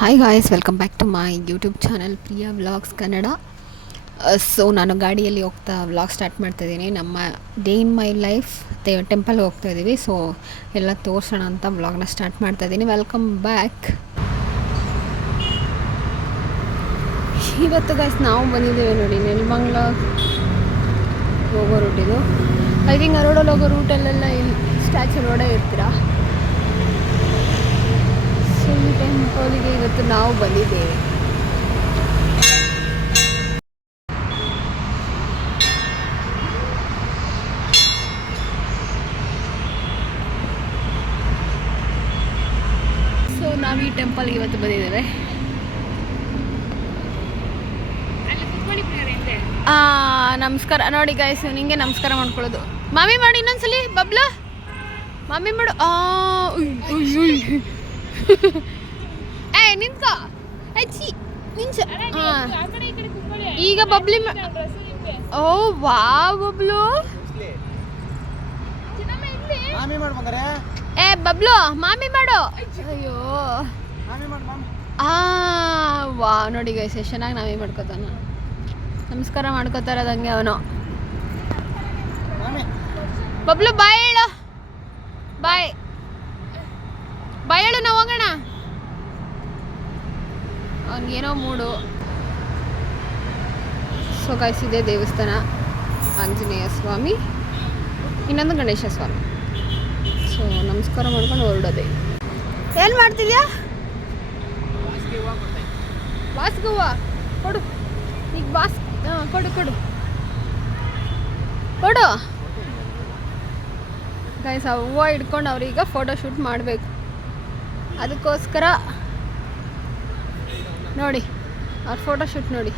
Hi guys, welcome back to my YouTube channel Priya vlogs Kannada. So ನಾನು ಗಾಡಿಯಲ್ಲಿ ಹೋಗ್ತಾ vlog start ಮಾಡ್ತಾಯಿದ್ದೀನಿ. ನಮ್ಮ ಡೇ ಇನ್ ಮೈ ಲೈಫ್ ಟೆಂಪಲ್ಗೆ ಹೋಗ್ತಾಯಿದ್ದೀವಿ. ಸೊ ಎಲ್ಲ ತೋರಿಸೋಣ ಅಂತ ವ್ಲಾಗ್ನ ಸ್ಟಾರ್ಟ್ ಮಾಡ್ತಾಯಿದ್ದೀನಿ. Welcome back. ಇವತ್ತು ಗಾಯ್ಸ್ ನಾವು ಬಂದಿದ್ದೇವೆ ನೋಡಿ, ನೆಲಮಂಗಲ ಹೋಗೋ ರೂಟಿದು. ಐ ಥಿಂಕ್ ಆ ರೋಡಲ್ಲಿ ಹೋಗೋ ರೂಟಲ್ಲೆಲ್ಲ ಇಲ್ಲಿ ಸ್ಟ್ಯಾಚು ರೋಡೇ ಇರ್ತೀರಾ. ಈ ಟೆಂಪಲ್ಗೆ ಇವತ್ತು ನಾವು ಬಂದಿದ್ದೇವೆ. ಸೊ ನಾವು ಈ ಟೆಂಪಲ್ಗೆ ಇವತ್ತು ಬಂದಿದ್ದೇವೆ. ನಮಸ್ಕಾರ ನೋಡಿ ಗೈಸ್, ನಿಂಗೆ ನಮಸ್ಕಾರ ಮಾಡ್ಕೊಳ್ಳೋದು. ಮಾಮಿ ಮಾಡಿ ಇನ್ನೊಂದ್ಸಲಿ ಬಬ್ಲು, ಮಾಮಿ ಮಾಡು. ನಿಂತ್ಕೋ ಅಜ್ಜಿ, ನಿಂಚ. ಈಗ ಬಬ್ಲಿ ಓ ವಾ ಬಬ್ಲು, ಬಬ್ಲು ಮಾಮಿ ಮಾಡು. ಅಯ್ಯೋ ವಾ ನೋಡಿ ಗೈಸ್, ಎಷ್ಟು ಚೆನ್ನಾಗಿ ನಾವೇ ಮಾಡ್ಕೋತಾನ. ನಮಸ್ಕಾರ ಮಾಡ್ಕೋತಾ ಇರೋದಂಗೆ ಅವನು. ಬಬ್ಲು ಬಾಯ್ ಹೇಳು, ಬಾಯ್ ಬಾಯ್ ಹೇಳು, ನಾವು ಹೋಗೋಣ. ಅವನಿಗೇನೋ ಮೂಡು. ಸೊ ಗೈಸ್, ಇದೆ ದೇವಸ್ಥಾನ, ಆಂಜನೇಯ ಸ್ವಾಮಿ, ಇನ್ನೊಂದು ಗಣೇಶ ಸ್ವಾಮಿ. ಸೊ ನಮಸ್ಕಾರ ಮಾಡ್ಕೊಂಡು ಹೊರಡೋದೆ. ಏನು ಮಾಡ್ತಿದ್ಯಾ? ಬಾಸ್ಗೆ ಹೂವು ಕೊಡು ಈಗ. ಬಾಸ್ ಕೊಡು ಕೊಡು ಕೊಡು ಗೈಸ್. ಆ ಹೂವು ಹಿಡ್ಕೊಂಡು ಅವ್ರೀಗ ಫೋಟೋ ಶೂಟ್ ಮಾಡಬೇಕು. ಅದಕ್ಕೋಸ್ಕರ ನೋಡಿ, ಅವ್ರ ಫೋಟೋ ಶೂಟ್ ನೋಡಿ,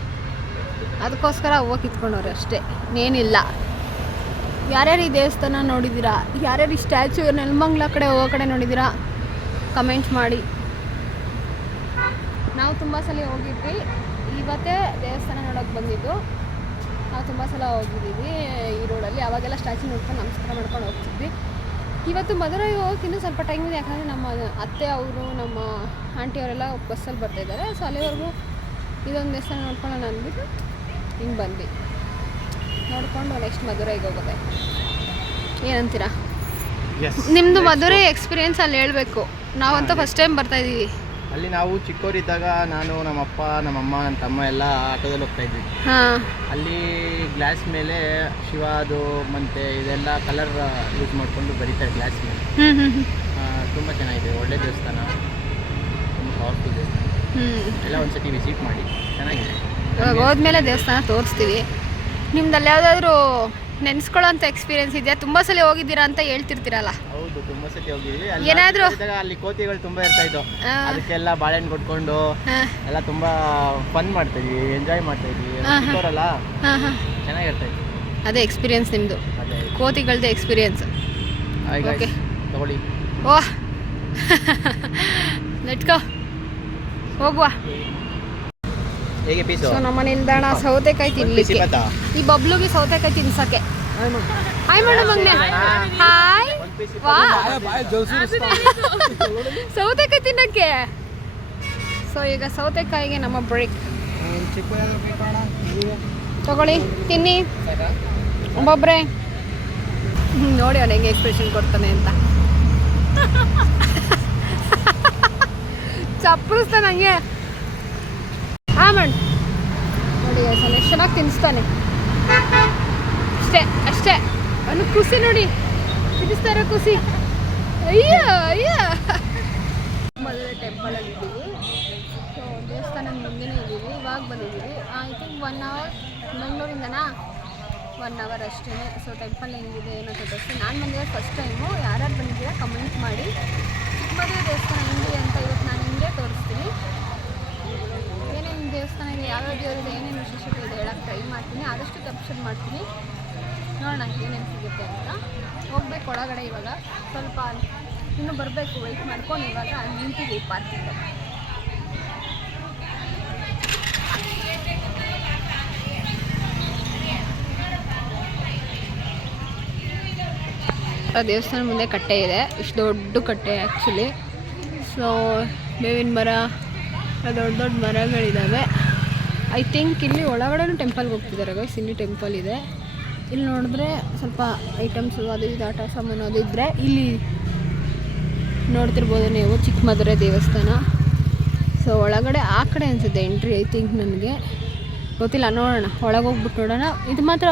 ಅದಕ್ಕೋಸ್ಕರ ಹೂವು ಕಿತ್ಕೊಂಡವ್ರೆ ಅಷ್ಟೇ, ಇನ್ನೇನಿಲ್ಲ. ಯಾರ್ಯಾರು ಈ ದೇವಸ್ಥಾನ ನೋಡಿದ್ದೀರಾ, ಯಾರ್ಯಾರು ಈ ಸ್ಟ್ಯಾಚು ನೆಲಮಂಗಲ ಕಡೆ ಹೋಗೋ ಕಡೆ ನೋಡಿದ್ದೀರಾ, ಕಮೆಂಟ್ ಮಾಡಿ. ನಾವು ತುಂಬ ಸಲ ಹೋಗಿದ್ವಿ, ಇವತ್ತೇ ದೇವಸ್ಥಾನ ನೋಡೋಕೆ ಬಂದಿದ್ದು. ನಾವು ತುಂಬ ಸಲ ಹೋಗಿದ್ದೀವಿ ಈ ರೋಡಲ್ಲಿ. ಅವಾಗೆಲ್ಲ ಸ್ಟ್ಯಾಚು ನೋಡ್ಕೊಂಡು ನಮಸ್ಕಾರ ಮಾಡ್ಕೊಂಡು ಹೋಗ್ತಿದ್ವಿ. ಇವತ್ತು ಮಧುರೈ ಹೋಗೋಕೆ ಇನ್ನೂ ಸ್ವಲ್ಪ ಟೈಮ್ ಇದೆ, ಯಾಕಂದರೆ ನಮ್ಮ ಅತ್ತೆ ಅವರು, ನಮ್ಮ ಆಂಟಿಯವರೆಲ್ಲ ಬಸ್ಸಲ್ಲಿ ಬರ್ತಾಯಿದ್ದಾರೆ. ಸೊ ಅಲ್ಲಿವರೆಗೂ ಇದೊಂದು ದೇವಸ್ಥಾನ ನೋಡ್ಕೊಳ್ಳೋಣ ಅಂದ್ಬಿಟ್ಟು ಹಿಂಗೆ ಬಂದ್ವಿ. ನೋಡಿಕೊಂಡು ನೆಕ್ಸ್ಟ್ ಮಧುರೈಗೆ ಹೋಗೋದೆ. ಏನಂತೀರಾ? ನಿಮ್ಮದು ಮಧುರೈ ಎಕ್ಸ್ಪೀರಿಯೆನ್ಸ್ ಅಲ್ಲಿ ಹೇಳಬೇಕು. ನಾವಂತೂ ಫಸ್ಟ್ ಟೈಮ್ ಬರ್ತಾಯಿದ್ದೀವಿ. ಅಲ್ಲಿ ನಾವು ಚಿಕ್ಕವರಿದ್ದಾಗ ನಾನು, ನಮ್ಮಪ್ಪ, ನಮ್ಮಮ್ಮ, ನನ್ನ ತಮ್ಮ ಎಲ್ಲ ಆಟೋದಲ್ಲಿ ಹೋಗ್ತಾ ಇದ್ವಿ. ಅಲ್ಲಿ ಗ್ಲಾಸ್ ಮೇಲೆ ಶಿವಾದು ಮತ್ತು ಇದೆಲ್ಲ ಕಲರ್ ಯೂಸ್ ಮಾಡಿಕೊಂಡು ಬರೀತಾರೆ ಗ್ಲಾಸ್ ಮೇಲೆ. ತುಂಬ ಚೆನ್ನಾಗಿದೆ, ಒಳ್ಳೆ ದೇವಸ್ಥಾನ, ತುಂಬ ಪವರ್ಫುಲ್ ದೇವಸ್ಥಾನ. ಎಲ್ಲ ಒಂದ್ಸತಿ ವಿಸಿಟ್ ಮಾಡಿ, ಚೆನ್ನಾಗಿದೆ. ಹೋದ್ಮೇಲೆ ದೇವಸ್ಥಾನ ತೋರಿಸ್ತೀವಿ. ನಿಮ್ದಲ್ಲಿ ಯಾವುದಾದ್ರೂ ನೆನೆಸ್ಕೊಳ್ಳೋಂಥ ಎಕ್ಸ್ಪೀರಿಯೆನ್ಸ್ ಇದೆಯಾ? ತುಂಬ ಸಲ ಹೋಗಿದ್ದೀರಾ ಅಂತ ಹೇಳ್ತಿರ್ತೀರಲ್ಲ. ಹೌದು, ತುಂಬ ಸತಿ ಹೋಗಿದ್ವಿ. ಏನಾದರೂ ಅಲ್ಲಿ ಕೋತಿಗಳು ತುಂಬ ಇರ್ತಾ ಇದ್ದವು, ಅದಕ್ಕೆಲ್ಲ ಬಾಳೆಹಣ್ಣು ಕೊಟ್ಕೊಂಡು ಎಲ್ಲ ತುಂಬ ಫನ್ ಮಾಡ್ತಾ ಇದ್ವಿ, ಎಂಜಾಯ್ ಮಾಡ್ತಾ ಇದ್ವಿ. ಅವರಲ್ಲ ಚೆನ್ನಾಗಿರ್ತಾ ಇದ್ವಿ. ಅದೇ ಎಕ್ಸ್ಪೀರಿಯೆನ್ಸ್ ನಿಮ್ಮದು, ಕೋತಿಗಳದ್ದು ಎಕ್ಸ್ಪೀರಿಯೆನ್ಸ್. ಓಕೆ ತಗೊಳ್ಳಿ. ಓಹ್ ಲೆಟ್ಸ್ ಗೋ, ಹೋಗುವ. ಹೇಗೆ ಪೀಸು? ಸೊ ನಮ್ಮ ನಿಲ್ದಾಣ ಸೌತೆಕಾಯಿ ತಿನ್ಲಿಕ್ಕೆ. ಈ ಬಬ್ಲುಗೆ ಸೌತೆಕಾಯಿ ತಿನ್ಸಕ್ಕೆ. ಹಾಯ್ ಮಾಡು ಮಗನೆ, ಹಾಯ್. ವಾ ಸೌತೆಕಾಯಿ ತಿನ್ನಕ್ಕೆ. ಸೊ ಈಗ ಸೌತೆಕಾಯಿಗೆ ನಮ್ಮ ಬ್ರೇಕ್. ತಗೊಳ್ಳಿ, ತಿನ್ನಿ ಒಬ್ಬೊಬ್ಬರೇ. ನೋಡಿ ಅವನು ಹೆಂಗೆ ಎಕ್ಸ್ಪ್ರೆಷನ್ ಕೊಡ್ತಾನೆ ಅಂತ. ಚಪ್ಪರಿಸ್ತಾನೆ ಹಂಗೆ. ನೋಡಿ ಎಷ್ಟು ಚೆನ್ನಾಗಿ ತಿನ್ನಿಸ್ತಾನೆ. ಅಷ್ಟೇ ಅಷ್ಟೇ, ಅವನು ಖುಷಿ ನೋಡಿ, ತಿನ್ನಿಸ್ತಾ ಇರೋ ಖುಷಿ. ಅಯ್ಯ ಅಯ್ಯ. ಮದುವೆ ಟೆಂಪಲಲ್ಲಿ ಇದ್ದೀವಿ. ಸೊ ದೇವಸ್ಥಾನದ ಮುಂದೆನೇ ಇದ್ದೀವಿ. ಇವಾಗ ಬಂದಿದ್ದೀವಿ. ಐ ಥಿಂಕ್ 1 hour ಬೆಂಗಳೂರಿಂದನಾ, 1 hour ಅಷ್ಟೇ. ಸೊ ಟೆಂಪಲ್ ಹೆಂಗಿದೆ ಏನೋ ತೋರಿಸ್ತೀನಿ. ನಾನು ಬಂದಿರೋ ಫಸ್ಟ್ ಟೈಮು. ಯಾರ್ಯಾರು ಬಂದಿದ್ದೀರಾ ಕಮೆಂಟ್ ಮಾಡಿ. ಚಿಕ್ಕಮದುವೆ ದೇವಸ್ಥಾನ ಹೆಂಗಿದೆ ಅಂತ ಇವತ್ತು ನಾನು ನಿಮಗೆ ತೋರಿಸ್ತೀನಿ. ಏನೇನು ದೇವಸ್ಥಾನ ಇದೆ, ಯಾವ್ಯಾವ ದೇವರಿದೆ, ಏನೇನು ವಿಶೇಷತೆ ಇದೆ ಹೇಳಕ್ಕೆ ಟ್ರೈ ಮಾಡ್ತೀನಿ. ಆದಷ್ಟು ಕ್ಯಾಪ್ಚರ್ ಮಾಡ್ತೀನಿ, ನೋಡೋಣ ಏನೇನು ಸಿಗುತ್ತೆ ಅಂತ. ಹೋಗ್ಬೇಕು ಒಳಗಡೆ. ಇವಾಗ ಸ್ವಲ್ಪ ಇನ್ನೂ ಬರಬೇಕು, ವೆಯ್ಟ್ ಮಾಡ್ಕೊಂಡು ಇವಾಗ ನಿಂತಿದ್ದೀವಿ ಪಾರ್ಕಿಂಗ್. ದೇವಸ್ಥಾನ ಮುಂದೆ ಕಟ್ಟೆ ಇದೆ, ಇಷ್ಟು ದೊಡ್ಡ ಕಟ್ಟೆ ಆ್ಯಕ್ಚುಲಿ. ಸೊ ಬೇವಿನ ಮರ, ದೊಡ್ಡ ದೊಡ್ಡ ಮರಗಳಿದ್ದಾವೆ. ಐ ಥಿಂಕ್ ಇಲ್ಲಿ ಒಳಗಡೆನೂ ಟೆಂಪಲ್ಗೆ ಹೋಗ್ತಿದ್ದಾರೆ ಗೈಸ್. ಇಲ್ಲಿ ಟೆಂಪಲ್ ಇದೆ. ಇಲ್ಲಿ ನೋಡಿದ್ರೆ ಸ್ವಲ್ಪ ಐಟಮ್ಸು ಅದು ಇದು ಆಟ ಸಾಮಾನು ಅದು ಇದ್ದರೆ ಇಲ್ಲಿ ನೋಡ್ತಿರ್ಬೋದು ನೀವು, ಚಿಕ್ಕಮದುರೆ ದೇವಸ್ಥಾನ. ಸೊ ಒಳಗಡೆ ಆ ಕಡೆ ಅನಿಸುತ್ತೆ ಎಂಟ್ರಿ ಐ ಥಿಂಕ್, ನನಗೆ ಗೊತ್ತಿಲ್ಲ, ನೋಡೋಣ ಒಳಗೆ ಹೋಗ್ಬಿಟ್ಟು ನೋಡೋಣ. ಇದು ಮಾತ್ರ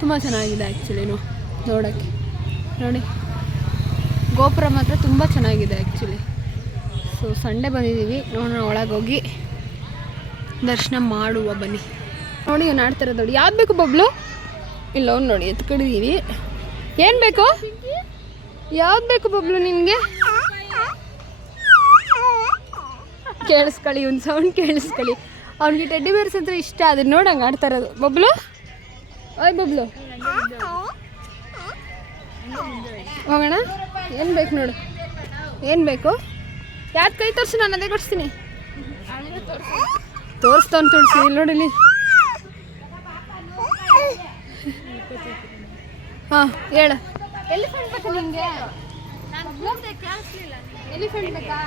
ತುಂಬ ಚೆನ್ನಾಗಿದೆ ಆ್ಯಕ್ಚುಲಿನೂ ನೋಡೋಕ್ಕೆ. ನೋಡಿ ಗೋಪುರ ಮಾತ್ರ ತುಂಬ ಚೆನ್ನಾಗಿದೆ ಆ್ಯಕ್ಚುಲಿ. ಸೊ ಸಂಡೇ ಬಂದಿದ್ದೀವಿ, ನೋಡೋಣ ಒಳಗೆ ಹೋಗಿ ದರ್ಶನ ಮಾಡುವ ಬನ್ನಿ. ನೋಡಿ ಏನು ಆಡ್ತಿರೋದು ನೋಡಿ. ಯಾವ್ದು ಬೇಕು ಬಬ್ಲು? ಇಲ್ಲ ಅವ್ನು ನೋಡಿ ಎತ್ಕೊಂಡಿದ್ದೀವಿ. ಏನು ಬೇಕು? ಯಾವ್ದು ಬೇಕು ಬಬ್ಲು ನಿನಗೆ? ಕೇಳಿಸ್ಕೊಳ್ಳಿ, ಒಂದು ಸೌಂಡ್ ಕೇಳಿಸ್ಕೊಳ್ಳಿ. ಅವ್ನಿಗೆ ಟೆಡ್ಡಿ ಬೇರ್ಸ್ ಅಂದರೆ ಇಷ್ಟ, ಅದನ್ನ ನೋಡಂಗೆ ಆಡ್ತಾ ಇರೋದು. ಬಬ್ಲು ಓಯ್ ಬಬ್ಲು ಹೋಗೋಣ. ಏನು ಬೇಕು ನೋಡು, ಏನು ಬೇಕು? ಯಾವ್ದು ಕೈ ತೋರಿಸಿ, ನಾನು ಅದೇ ಕೊಡಿಸ್ತೀನಿ. ತೋರಿಸ್ತಾನೆ ತೋರಿಸಿ. ಇಲ್ಲಿ ನೋಡಿಲಿ. ಹಾಂ ಹೇಳು. ಎಲಿಫೆಂಟ್ ಬೇಕಾ ನಿಮಗೆ? ಎಲಿಫೆಂಟ್ ಬೇಕಾ?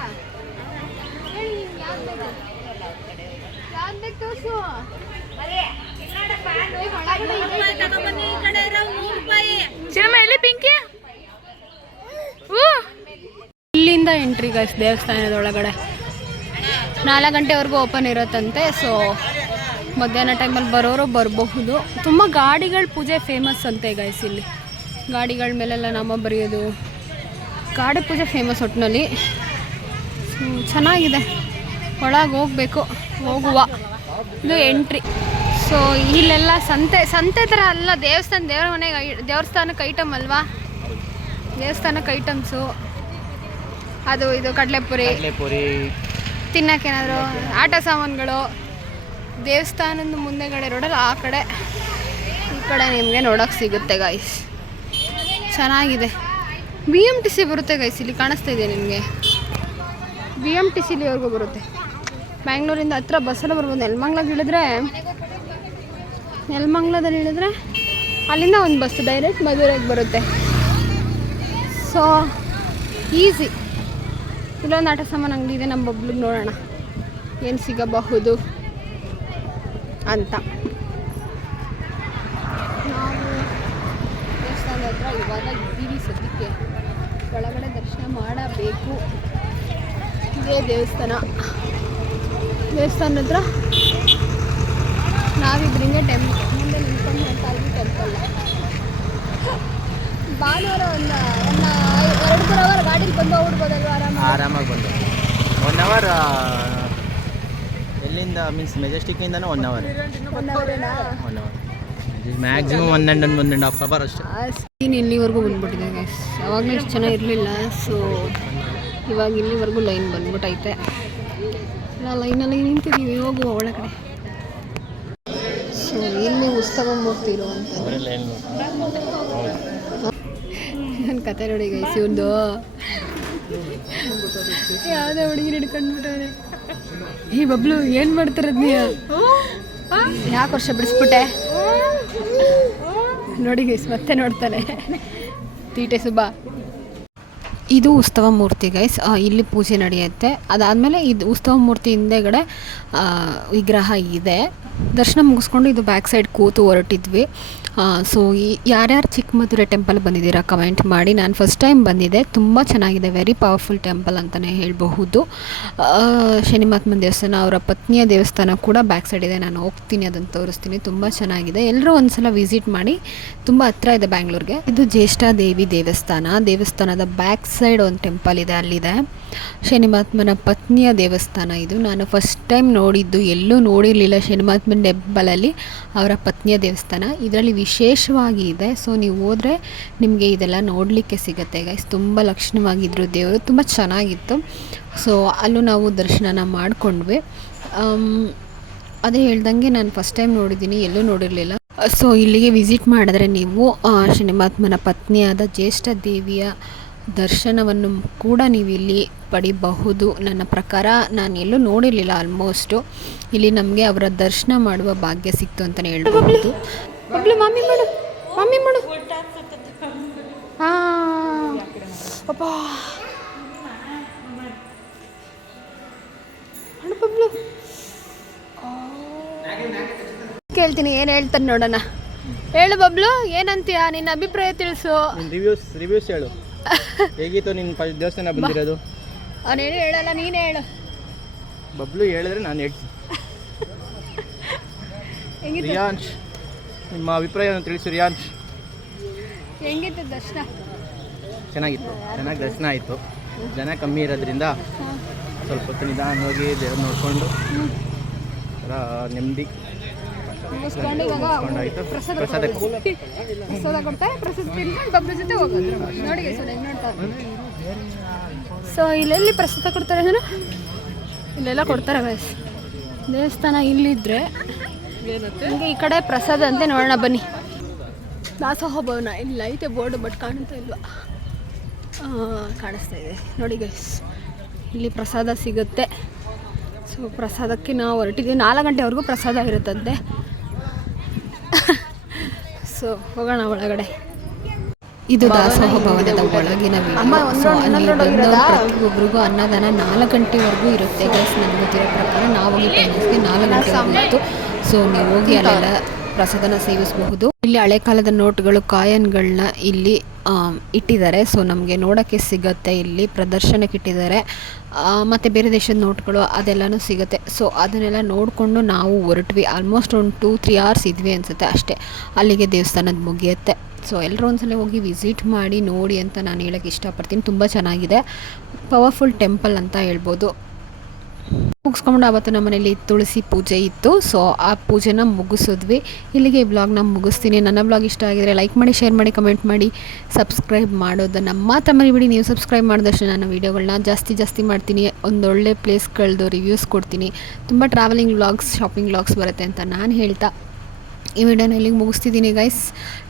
ಹೇಳಿ ಯಾವ್ದು ಬೇಕು? ಯಾವ್ದು ಬೇಕು ತೋರಿಸು. ಎಲ್ಲಿ ಪಿಂಕಿ? ಇಲ್ಲಿಂದ ಎಂಟ್ರಿ ಗೈಸ್ ದೇವಸ್ಥಾನದ ಒಳಗಡೆ. 4 ಗಂಟೆವರೆಗೂ ಓಪನ್ ಇರುತ್ತಂತೆ. ಸೊ ಮಧ್ಯಾಹ್ನ ಟೈಮಲ್ಲಿ ಬರೋರು ಬರಬಹುದು. ತುಂಬ ಗಾಡಿಗಳ ಪೂಜೆ ಫೇಮಸ್ ಅಂತೆ ಗೈಸ್. ಇಲ್ಲಿ ಗಾಡಿಗಳ ಮೇಲೆಲ್ಲ ನಾಮ ಬರೆಯೋದು, ಗಾಡಿ ಪೂಜೆ ಫೇಮಸ್ ಒಟ್ಟಿನಲ್ಲಿ. ಚೆನ್ನಾಗಿದೆ, ಒಳಗೆ ಹೋಗಬೇಕು, ಹೋಗುವ. ಇದು ಎಂಟ್ರಿ. ಸೊ ಇಲ್ಲೆಲ್ಲ ಸಂತೆ ಥರ ಅಲ್ಲ, ದೇವರ ಮನೆಗೆ ದೇವಸ್ಥಾನಕ್ಕೆ ಐಟಮ್ ಅಲ್ವಾ, ದೇವಸ್ಥಾನಕ್ಕೆ ಐಟಮ್ಸು ಅದು ಇದು ಕಡಲೆಪುರಿ ತಿನ್ನೋಕ್ಕೇನಾದರೂ ಆಟ ಸಾಮಾನುಗಳು. ದೇವಸ್ಥಾನದ ಮುಂದೆಗಡೆ ರೋಡಲ್ಲಿ ಆ ಕಡೆ ಈ ಕಡೆ ನಿಮಗೆ ನೋಡೋಕ್ಕೆ ಸಿಗುತ್ತೆ ಗೈಸ್. ಚೆನ್ನಾಗಿದೆ. BMTC ಬರುತ್ತೆ ಗೈಸ್, ಇಲ್ಲಿ ಕಾಣಿಸ್ತಾ ಇದೆ ನಿಮಗೆ. BMTC ಇಲ್ಲಿವರೆಗೂ ಬರುತ್ತೆ. ಬ್ಯಾಂಗ್ಳೂರಿಂದ ಹತ್ರ ಬಸ್ಸಲ್ಲಿ ಬರ್ಬೋದು. ನೆಲಮಂಗ್ಲದಲ್ಲಿ ಇಳಿದ್ರೆ ಅಲ್ಲಿಂದ ಒಂದು ಬಸ್ ಡೈರೆಕ್ಟ್ ಮಧುರೆಗೆ ಬರುತ್ತೆ. So easy. ಇಲ್ಲೊಂದು ಆಟ ಸಾಮಾನು ಅಂಗಡಿ ಇದೆ, ನಮ್ಮ ಬಬ್ಲಿಗೆ ನೋಡೋಣ ಏನು ಸಿಗಬಹುದು ಅಂತ. ನಾವು ದೇವಸ್ಥಾನದ ಹತ್ರ ಇವಾಗ ಇದ್ದೀವಿ ಸದ್ಯಕ್ಕೆ. ಒಳಗಡೆ ದರ್ಶನ ಮಾಡಬೇಕು. ಇದೇ ದೇವಸ್ಥಾನದ ಹತ್ರ ನಾವಿದ್ರಿಂದ ಮುಂದೆ ನಿಂತ್ಕೊಂಡು ಮಾಡ್ತಾ ಇದ್ವಿ ಟೆಂಪಲ್. ಭಾನುವಾರ ಒಂದು 2-3 ಅವರ್ ಗಾಡೀಲಿ ಬಂದು ಹೋಗ್ಬಿಡ್ಬೋದಲ್ವ? ಆರಾಮಾಗಿ ಬಂದು 1 ಅವರ್ ಎಲ್ಲಿಂದ ಮೀನ್ಸ್ ಮೆಜೆಸ್ಟಿಕ್ಕಿಂದನೂ 1 ಅವರ್, 1 ಅವರೇನಾ? 1 ಅವರ್ ಮ್ಯಾಕ್ಸಿಮಮ್ 1.5 ಅವರ್ ಅಷ್ಟೇ. ನೀನು ಇಲ್ಲಿವರೆಗೂ ಬಂದ್ಬಿಟ್ಟಿದೆ ಗೈಸ್. ಅವಾಗಲೂ ಇಷ್ಟು ಚೆನ್ನಾಗಿರಲಿಲ್ಲ. ಸೊ ಇವಾಗ ಇಲ್ಲಿವರೆಗೂ ಲೈನ್ ಬಂದ್ಬಿಟ್ಟೈತೆ. ಲೈನಲ್ಲಿ ನಿಂತಿದ್ದೀವಿ, ಹೋಗುವ ಒಳಗಡೆ. ಸೊ ಇಲ್ಲಿ ಉತ್ಸವ ಮೂರ್ತಿ ಇರುವಂಥದ್ದು. ನನ್ನ ಕತೆ ನೋಡಿ ಗೈಸ್, ಇವ್ದು ಯಾವುದೋ ಹುಡುಗಿನ ಹಿಡ್ಕೊಂಡ್ಬಿಟ್ಟವ್ರೆ. ಈ ಬಬ್ಲು ಏನು ಮಾಡ್ತಿರೋದು ನೀ? ಯಾಕೆ ವರ್ಷ ಬಿಡಿಸ್ಬಿಟ್ಟೆ ನೋಡಿ ಗೈಸ್, ಮತ್ತೆ ನೋಡ್ತಾನೆ ತೀಟೆ ಸುಬ್ಬ. ಇದು ಉತ್ಸವ ಮೂರ್ತಿ ಗೈಸ್. ಇಲ್ಲಿ ಪೂಜೆ ನಡೆಯುತ್ತೆ. ಅದಾದಮೇಲೆ ಇದು ಉತ್ಸವ ಮೂರ್ತಿ ಹಿಂದೆಗಡೆ ವಿಗ್ರಹ ಇದೆ. ದರ್ಶನ ಮುಗಿಸ್ಕೊಂಡು ಇದು ಬ್ಯಾಕ್ ಸೈಡ್ ಕೂತು ಹೊರಟಿದ್ವಿ. ಸೊ ಯಾರ್ಯಾರು ಚಿಕ್ಕಮದುರೆ ಟೆಂಪಲ್ ಬಂದಿದ್ದೀರಾ ಕಮೆಂಟ್ ಮಾಡಿ. ನಾನು ಫಸ್ಟ್ ಟೈಮ್ ಬಂದಿದ್ದೆ, ತುಂಬ ಚೆನ್ನಾಗಿದೆ. ವೆರಿ ಪವರ್ಫುಲ್ ಟೆಂಪಲ್ ಅಂತಲೇ ಹೇಳಬಹುದು. ಶನಿಮಹಾತ್ಮನ ದೇವಸ್ಥಾನ, ಅವರ ಪತ್ನಿಯ ದೇವಸ್ಥಾನ ಕೂಡ ಬ್ಯಾಕ್ ಸೈಡ್ ಇದೆ. ನಾನು ಹೋಗ್ತೀನಿ, ಅದನ್ನು ತೋರಿಸ್ತೀನಿ. ತುಂಬ ಚೆನ್ನಾಗಿದೆ. ಎಲ್ಲರೂ ಒಂದ್ಸಲ ವಿಸಿಟ್ ಮಾಡಿ, ತುಂಬ ಹತ್ರ ಇದೆ ಬ್ಯಾಂಗ್ಳೂರಿಗೆ. ಇದು ಜ್ಯೇಷ್ಠ ದೇವಿ ದೇವಸ್ಥಾನ. ದೇವಸ್ಥಾನದ ಬ್ಯಾಕ್ ಸೈಡ್ ಒಂದು ಟೆಂಪಲ್ ಇದೆ, ಅಲ್ಲಿದೆ. ಶನಿಮಹಾತ್ಮನ ಪತ್ನಿಯ ದೇವಸ್ಥಾನ ಇದು. ನಾನು ಫಸ್ಟ್ ಟೈಮ್ ನೋಡಿದ್ದು, ಎಲ್ಲೂ ನೋಡಿರಲಿಲ್ಲ ಶನಿಮಹಾತ್ಮನ ಟೆಂಪಲಲ್ಲಿ ಅವರ ಪತ್ನಿಯ ದೇವಸ್ಥಾನ. ಇದರಲ್ಲಿ ವಿಶೇಷವಾಗಿ ಇದೆ. ಸೊ ನೀವು ಹೋದರೆ ನಿಮಗೆ ಇದೆಲ್ಲ ನೋಡಲಿಕ್ಕೆ ಸಿಗುತ್ತೆ ಗೈಸ್. ತುಂಬ ಲಕ್ಷಣವಾಗಿದ್ದರು ದೇವರು, ತುಂಬ ಚೆನ್ನಾಗಿತ್ತು. ಸೊ ಅಲ್ಲೂ ನಾವು ದರ್ಶನ ಮಾಡಿಕೊಂಡ್ವಿ. ಅದೇ ಹೇಳ್ದಂಗೆ ನಾನು ಫಸ್ಟ್ ಟೈಮ್ ನೋಡಿದ್ದೀನಿ, ಎಲ್ಲೂ ನೋಡಿರಲಿಲ್ಲ. ಸೊ ಇಲ್ಲಿಗೆ ವಿಸಿಟ್ ಮಾಡಿದ್ರೆ ನೀವು ಶನಿಮಹಾತ್ಮನ ಪತ್ನಿಯಾದ ಜ್ಯೇಷ್ಠ ದೇವಿಯ ದರ್ಶನವನ್ನು ಕೂಡ ನೀವು ಇಲ್ಲಿ ಪಡಿಬಹುದು. ನನ್ನ ಪ್ರಕಾರ ನಾನು ಎಲ್ಲೂ ನೋಡಿರಲಿಲ್ಲ ಆಲ್ಮೋಸ್ಟು. ಇಲ್ಲಿ ನಮಗೆ ಅವರ ದರ್ಶನ ಮಾಡುವ ಭಾಗ್ಯ ಸಿಕ್ತು ಅಂತಲೇ ಹೇಳ್ಬೋದು. ಬಬ್ಲು ಮಮ್ಮಿ ಮಾಡು, ಮಮ್ಮಿ ಮಾಡು. ಹಾಂ ಅಪ್ಪ ಬಬ್ಲು. ಕೇಳ್ತೀನಿ ಏನು ಹೇಳ್ತಾನೆ ನೋಡೋಣ. ಹೇಳು ಬಬ್ಲು, ಏನಂತೀಯ? ನಿನ್ನ ಅಭಿಪ್ರಾಯ ತಿಳಿಸು. ರಿವ್ಯೂಸ್ ಹೇಳು. ಹೇಗಿತ್ತು ನಿನ್ನ ದೇವಸ್ಥಾನ ಬಂದಿರೋದು? ಅವನೇನು ಹೇಳಲ್ಲ, ನೀನೇ ಹೇಳು. ಬಬ್ಲು ಹೇಳಿದ್ರೆ ನಾನು ಹೇಳ್ತೀನಿ. ರಿಯಾನ್ಶ್, ನಿಮ್ಮ ಅಭಿಪ್ರಾಯವನ್ನು ತಿಳಿಸು ರಿಯಾನ್ಶ್. ಹೆಂಗಿತ್ತು ದರ್ಶನ? ಚೆನ್ನಾಗಿತ್ತು, ಚೆನ್ನಾಗಿ ದರ್ಶನ ಆಯಿತು. ಜನ ಕಮ್ಮಿ ಇರೋದ್ರಿಂದ ಸ್ವಲ್ಪ ಹೊತ್ತು ನಿಧಾನವಾಗಿ ದೇವ್ರು ನೋಡಿಕೊಂಡು ನೆಮ್ಮದಿ ಮುಗಿಸ್ಕೊಂಡು ಇವಾಗ ಪ್ರಸಾದ ಕೊಡ್ತಾರೆ. ಪ್ರಸಾದ ತಿನ್ಕೊಂಡು ಬಬ್ಲು ಜೊತೆ ಹೋಗೋದು ನೋಡಿ. ನೋಡ್ತಾ ಸೊ ಇಲ್ಲೆಲ್ಲಿ ಪ್ರಸಾದ ಕೊಡ್ತಾರೆ ಜನ? ಇಲ್ಲೆಲ್ಲ ಕೊಡ್ತಾರೆ ವಯಸ್ಸು. ದೇವಸ್ಥಾನ ಇಲ್ಲಿದ್ರೆ ಹಂಗೆ ಈ ಕಡೆ ಪ್ರಸಾದ ಅಂತೆ. ನೋಡೋಣ ಬನ್ನಿ. ದಾಸೋಹ ಭವನ ಇಲ್ಲ ಐತೆ ಬೋರ್ಡ್, ಬಟ್ ಕಾಣ್ತಾ ಇಲ್ವಾ? ಕಾಣಿಸ್ತಾ ಇದೆ ನೋಡಿ ಗೈಸ್. ಇಲ್ಲಿ ಪ್ರಸಾದ ಸಿಗುತ್ತೆ. ಸೊ ಪ್ರಸಾದಕ್ಕೆ ನಾವು ಹೊರಟಿದ್ದೀವಿ. 4 ಗಂಟೆವರೆಗೂ ಪ್ರಸಾದ ಇರುತ್ತಂತೆ. ಸೊ ಹೋಗೋಣ ಒಳಗಡೆ. ಇದು ದಾಸೋಹ ಭವನದ ಒಳಗಿನ ಪ್ರತಿಯೊಬ್ಬರಿಗೂ ಅನ್ನದಾನ 4 ಗಂಟೆವರೆಗೂ ಇರುತ್ತೆ ಗೈಸ್. ನನಗೆ ಗೊತ್ತಿರೋ ಪ್ರಕಾರ ನಾವು ಹೋಗಿ ಟೈಮ್ಸ್ಗೆ 4 ಗಂಟೆವರೆಗೂ ಇತ್ತು. ಸೊ ನೀವು ಹೋಗಿ ಅಲ್ಲೆಲ್ಲ ಪ್ರಸಾದನ ಸೇವಿಸಬಹುದು. ಇಲ್ಲಿ ಹಳೆ ಕಾಲದ ನೋಟ್ಗಳು, ಕಾಯನ್ಗಳನ್ನ ಇಲ್ಲಿ ಇಟ್ಟಿದ್ದಾರೆ. ಸೊ ನಮಗೆ ನೋಡೋಕ್ಕೆ ಸಿಗುತ್ತೆ. ಇಲ್ಲಿ ಪ್ರದರ್ಶನಕ್ಕೆ ಇಟ್ಟಿದ್ದಾರೆ. ಮತ್ತು ಬೇರೆ ದೇಶದ ನೋಟ್ಗಳು ಅದೆಲ್ಲನೂ ಸಿಗುತ್ತೆ. ಸೊ ಅದನ್ನೆಲ್ಲ ನೋಡಿಕೊಂಡು ನಾವು ಹೊರಟ್ವಿ. ಆಲ್ಮೋಸ್ಟ್ ಒಂದು 2-3 hours ಇದ್ವಿ ಅನಿಸುತ್ತೆ ಅಷ್ಟೇ. ಅಲ್ಲಿಗೆ ದೇವಸ್ಥಾನದ ಮುಗಿಯುತ್ತೆ. ಸೊ ಎಲ್ಲರೂ ಒಂದ್ಸಲ ಹೋಗಿ ವಿಸಿಟ್ ಮಾಡಿ ನೋಡಿ ಅಂತ ನಾನು ಹೇಳೋಕ್ಕೆ ಇಷ್ಟಪಡ್ತೀನಿ. ತುಂಬ ಚೆನ್ನಾಗಿದೆ, ಪವರ್ಫುಲ್ ಟೆಂಪಲ್ ಅಂತ ಹೇಳ್ಬೋದು. ಮುಗಿಸ್ಕೊಂಡು ಆವತ್ತು ನಮ್ಮ ಮನೇಲಿ ತುಳಸಿ ಪೂಜೆ ಇತ್ತು. ಸೊ ಆ ಪೂಜೆನ ಮುಗಿಸಿದ್ವಿ. ಇಲ್ಲಿಗೆ ಈ ವ್ಲಾಗ್ನ ಮುಗಿಸ್ತೀನಿ. ನನ್ನ ವ್ಲಾಗ್ ಇಷ್ಟ ಆಗಿದ್ರೆ ಲೈಕ್ ಮಾಡಿ, ಶೇರ್ ಮಾಡಿ, ಕಮೆಂಟ್ ಮಾಡಿ, ಸಬ್ಸ್ಕ್ರೈಬ್ ಮಾಡೋದನ್ನು ಮಾತ್ರ ಮರಿಬೇಡಿ. ನೀವು ಸಬ್ಸ್ಕ್ರೈಬ್ ಮಾಡಿದಷ್ಟು ನಾನು ವೀಡಿಯೋಗಳನ್ನ ಜಾಸ್ತಿ ಮಾಡ್ತೀನಿ. ಒಂದೊಳ್ಳೆ ಪ್ಲೇಸ್ಗಳದ್ದು ರಿವ್ಯೂಸ್ ಕೊಡ್ತೀನಿ. ತುಂಬ ಟ್ರಾವೆಲಿಂಗ್ ವ್ಲಾಗ್ಸ್, ಶಾಪಿಂಗ್ ವ್ಲಾಗ್ಸ್ ಬರುತ್ತೆ ಅಂತ ನಾನು ಹೇಳ್ತಾ ಈ ವಿಡಿಯೋನ ಇಲ್ಲಿಗೆ ಮುಗಿಸ್ತಿದ್ದೀನಿ ಗೈಸ್.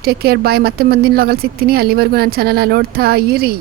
ಟೇಕ್ ಕೇರ್, ಬಾಯ್. ಮತ್ತೆ ಮುಂದಿನ ವ್ಲಾಗಲ್ಲಿ ಸಿಗ್ತೀನಿ. ಅಲ್ಲಿವರೆಗೂ ನನ್ನ ಚಾನಲ್ನ ನೋಡ್ತಾ ಇರಿ.